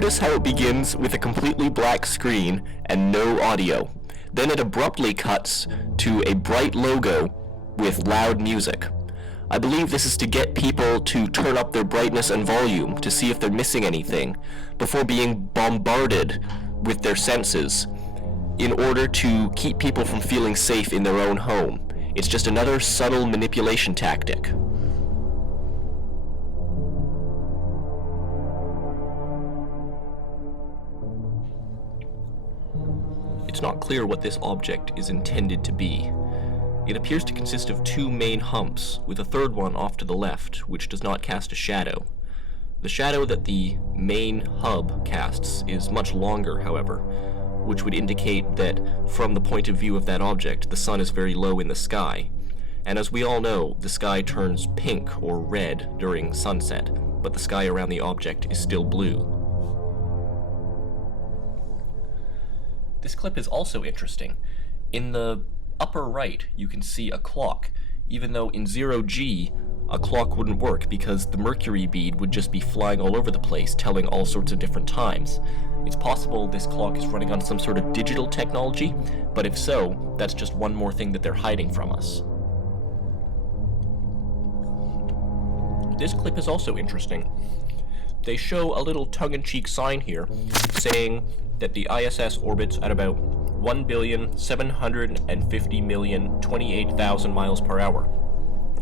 Notice how it begins with a completely black screen and no audio. Then it abruptly cuts to a bright logo with loud music. I believe this is to get people to turn up their brightness and volume to see if they're missing anything before being bombarded with their senses in order to keep people from feeling safe in their own home. It's just another subtle manipulation tactic. It's not clear what this object is intended to be. It appears to consist of two main humps, with a third one off to the left, which does not cast a shadow. The shadow that the main hub casts is much longer, however, which would indicate that from the point of view of that object, the sun is very low in the sky. And as we all know, the sky turns pink or red during sunset, but the sky around the object is still blue. This clip is also interesting. In the upper right, you can see a clock, even though in 0G, a clock wouldn't work because the mercury bead would just be flying all over the place, telling all sorts of different times. It's possible this clock is running on some sort of digital technology, but if so, that's just one more thing that they're hiding from us. This clip is also interesting. They show a little tongue-in-cheek sign here saying that the ISS orbits at about 1,750,028,000 miles per hour.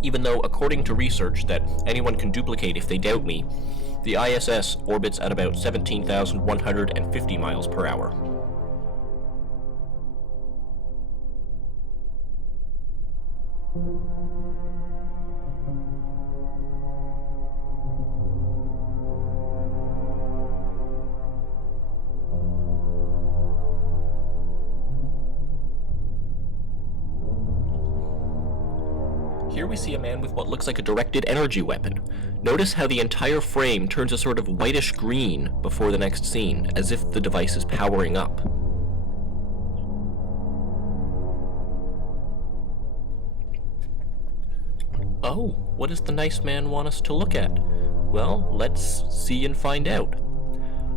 Even though, according to research that anyone can duplicate if they doubt me, the ISS orbits at about 17,150 miles per hour. Here we see a man with what looks like a directed energy weapon. Notice how the entire frame turns a sort of whitish green before the next scene, as if the device is powering up. Oh, what does the nice man want us to look at? Well, let's see and find out.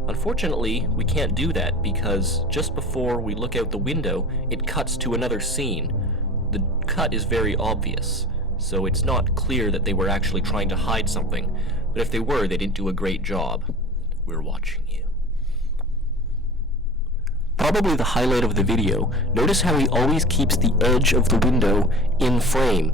Unfortunately, we can't do that because just before we look out the window, it cuts to another scene. The cut is very obvious, so it's not clear that they were actually trying to hide something, but if they were, they didn't do a great job. We're watching you. Probably the highlight of the video, notice how he always keeps the edge of the window in frame,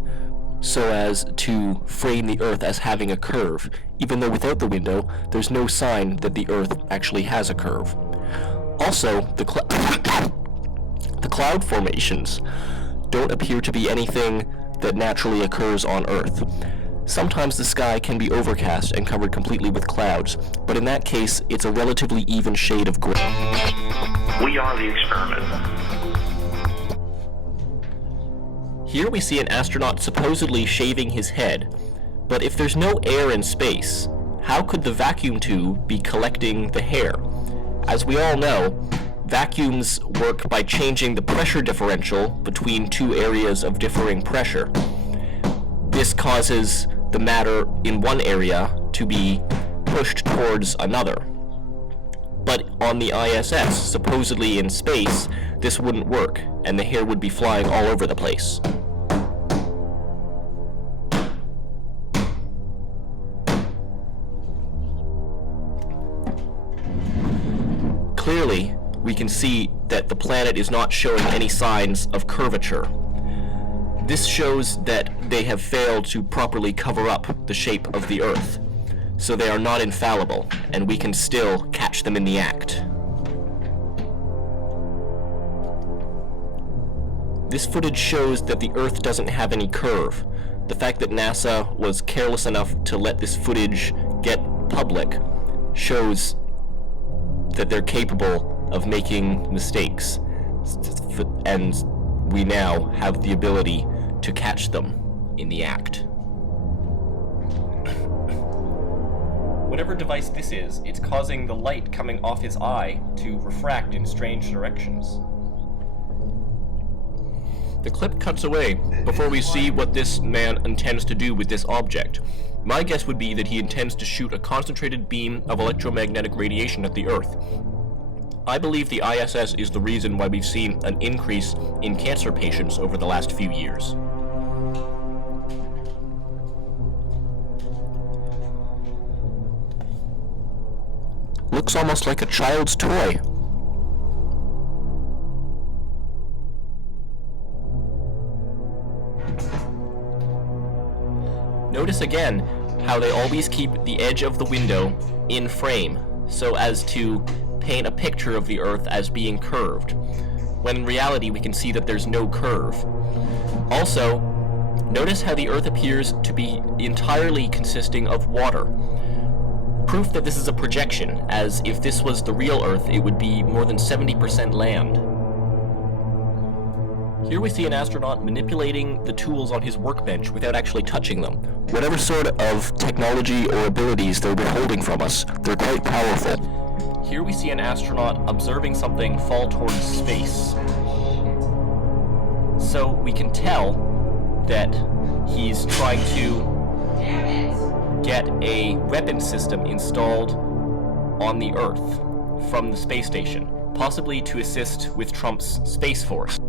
so as to frame the Earth as having a curve, even though without the window, there's no sign that the Earth actually has a curve. Also, the cloud formations don't appear to be anything that naturally occurs on Earth. Sometimes the sky can be overcast and covered completely with clouds, but in that case, it's a relatively even shade of gray. We are the experiment. Here we see an astronaut supposedly shaving his head, but if there's no air in space, how could the vacuum tube be collecting the hair? As we all know, vacuums work by changing the pressure differential between two areas of differing pressure. This causes the matter in one area to be pushed towards another. But on the ISS, supposedly in space, this wouldn't work, and the hair would be flying all over the place. Clearly, we can see that the planet is not showing any signs of curvature. This shows that they have failed to properly cover up the shape of the Earth, so they are not infallible, and we can still catch them in the act. This footage shows that the Earth doesn't have any curve. The fact that NASA was careless enough to let this footage get public shows that they're capable of making mistakes, and we now have the ability to catch them in the act. Whatever device this is, it's causing the light coming off his eye to refract in strange directions. The clip cuts away before we see what this man intends to do with this object. My guess would be that he intends to shoot a concentrated beam of electromagnetic radiation at the Earth. I believe the ISS is the reason why we've seen an increase in cancer patients over the last few years. Looks almost like a child's toy. Notice again how they always keep the edge of the window in frame so as to paint a picture of the Earth as being curved, when in reality we can see that there's no curve. Also, notice how the Earth appears to be entirely consisting of water. Proof that this is a projection, as if this was the real Earth, it would be more than 70% land. Here we see an astronaut manipulating the tools on his workbench without actually touching them. Whatever sort of technology or abilities they're withholding from us, they're quite powerful. Here we see an astronaut observing something fall towards space. So we can tell that he's trying to get a weapon system installed on the Earth from the space station, possibly to assist with Trump's Space Force.